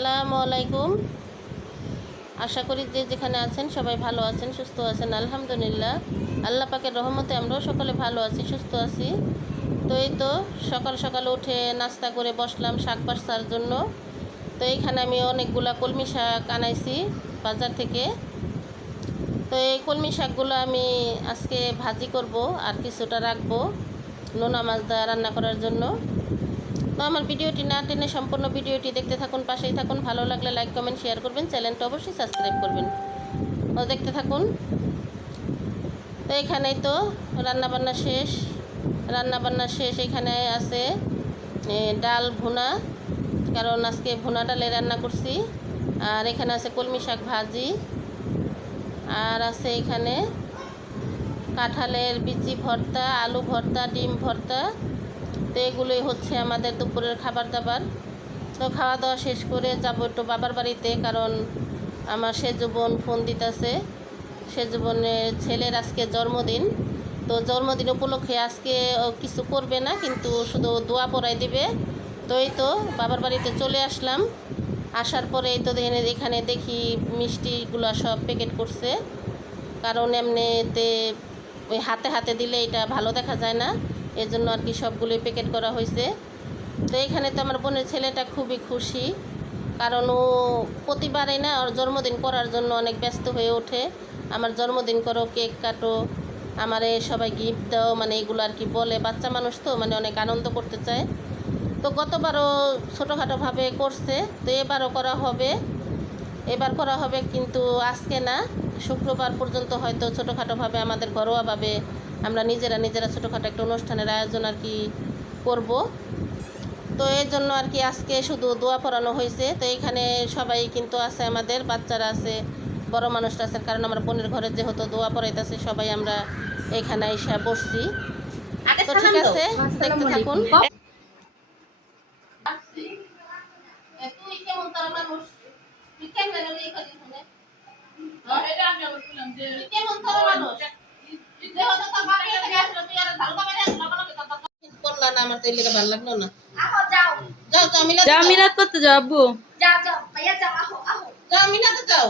আসসালামু আলাইকুম। আশা করি যে যেখানে আছেন সবাই ভালো আছেন, সুস্থ আছেন, আলহামদুলিল্লাহ। আল্লাহ পাকের রহমতে আমরাও সকলে ভালো আছি, সুস্থ আছি। তো এই তো সকাল সকাল উঠে নাস্তা করে বসলাম শাক বাসার জন্য। তো এইখানে আমি অনেকগুলা কলমি শাক আনাইছি বাজার থেকে। তো এই কলমি শাকগুলো আমি আজকে ভাজি করব আর কিছুটা রাখব নোনা মাছ দা রান্না করার জন্য। তো আমার ভিডিওটি না টেনে সম্পূর্ণ ভিডিওটি দেখতে থাকুন, পাশেই থাকুন। ভালো লাগলে লাইক কমেন্ট শেয়ার করবেন। চ্যানেলটা অবশ্যই সাবস্ক্রাইব করবেন। তো দেখতে থাকুন। তো এখানেই তো রান্নাবান্না শেষ। রান্নাবান্না শেষ এখানে আছে ডাল ভুনা, কারণ আজকে ভুনা ডালে রান্না করছি। আর এখানে আছে কলমি শাক ভাজি। আর আছে এখানে কাঁঠালের বিচি ভর্তা, আলু ভর্তা, ডিম ভর্তা তো এগুলোই হচ্ছে আমাদের দুপুরের খাবার দাবার তো খাওয়া দাওয়া শেষ করে যাব একটু বাবার বাড়িতে, কারণ আমার সেজু বোন ফোন দিতেছে। সেজু বোনের ছেলের আজকে জন্মদিন। তো জন্মদিন উপলক্ষে আজকে কিছু করবে না, কিন্তু শুধু দোয়া পড়াই দিবে। তো এই তো বাবার বাড়িতে চলে আসলাম। আসার পরে এই তো এখানে দেখি মিষ্টিগুলো সব প্যাকেট করছে। কারণ এমনিতে ওই হাতে হাতে দিলে এটা ভালো দেখা যায় না। এর জন্য আর কি সবগুলোই প্যাকেট করা হয়েছে। তো এখানে তো আমার বোনের ছেলেটা খুবই খুশি, কারণ ও প্রতিবারই না ওর জন্মদিন করার জন্য অনেক ব্যস্ত হয়ে ওঠে। আমার জন্মদিন করো, কেক কাটো, আমারে সবাই গিফট দাও মানে এগুলো আর কি বলে। বাচ্চা মানুষ তো মানে অনেক আনন্দ করতে চায়। তো গতবারও ছোটোখাটোভাবে করছে, তো এবারও করা হবে। এবার করা হবে কিন্তু আজকে না, শুক্রবার পর্যন্ত হয়তো ছোটোখাটোভাবে আমাদের ঘরোয়াভাবে আমরা নিজেরা নিজেরা ছোটোখাটো একটা অনুষ্ঠানের আয়োজন আর কি করব। তো এর জন্য আর কি আজকে শুধু দোয়া পড়ানো হয়েছে। তো এখানে সবাই কিন্তু আছে আমাদের বাচ্চারা আছে বড় মানুষরা আছে কারণ আমার বোনের ঘরে যেহেতু দোয়া পড়াইতেছে সবাই আমরা এখানে এসে বসছি। তো ঠিক আছে দেখতে থাকুন। তুই কেমন তার মানুষ? যাও মিলাদ করতে যাও, আব্বু। যাও মিলাতে যাও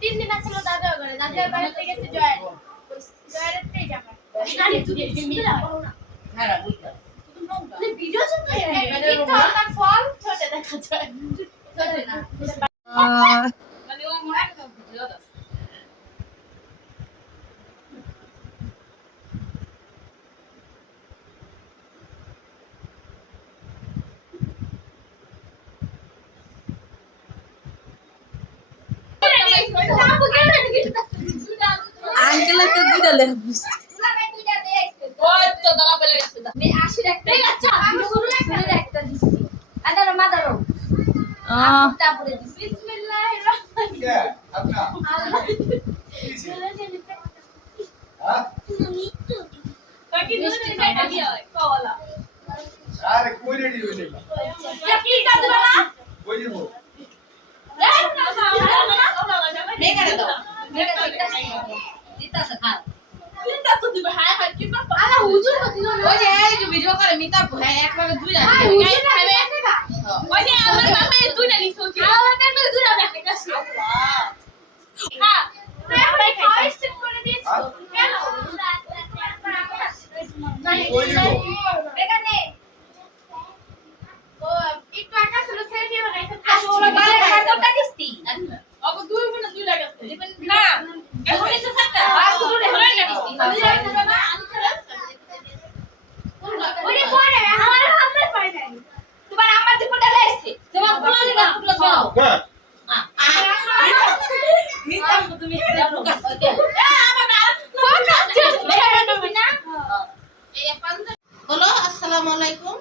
তিন দিন আছিল দাদা দাদার বাড়িতে গেছে জয়ের Angela, te mira lejos. ওই তো দাঁড়া। পেলে গেছে হুজুর তো দিল না ওই যে এই যে ভিডিও করে মিতা হ্যাঁ একবারে দুই রাখি হ্যাঁ হুজুর না এসে না ওই যে আমার বাবা এই দুই রাখি সোচি আমার তো দুই দুই রাখি না সে হ্যাঁ আমি ফার্স্ট করে দিয়েছি কেন ওই যে বলো আসসালামু আলাইকুম।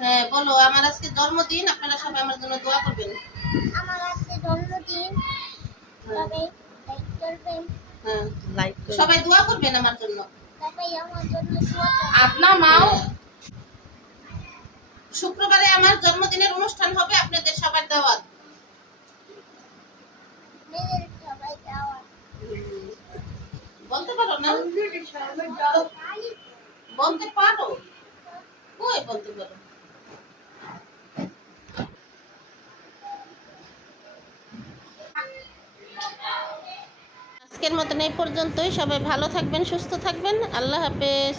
হ্যাঁ বলো আমার আজকে জন্মদিন আপনারা সবাই আমার জন্য দোয়া করবেন। আমার আজকে জন্মদিন। তবে লাইক করবেন। হ্যাঁ লাইক সবাই দোয়া করবেন আমার জন্য। তবে আমার জন্য দোয়া আপনার মাও শুক্রবারে আমার জন্মদিনের অনুষ্ঠান হবে আপনাদের সবার দাওয়াত। বলতে পারো না? বলতে পারো? কই বলতে পারো? আজকের মতন এই পর্যন্তই। সবাই ভালো থাকবেন, সুস্থ থাকবেন। আল্লাহ হাফেজ।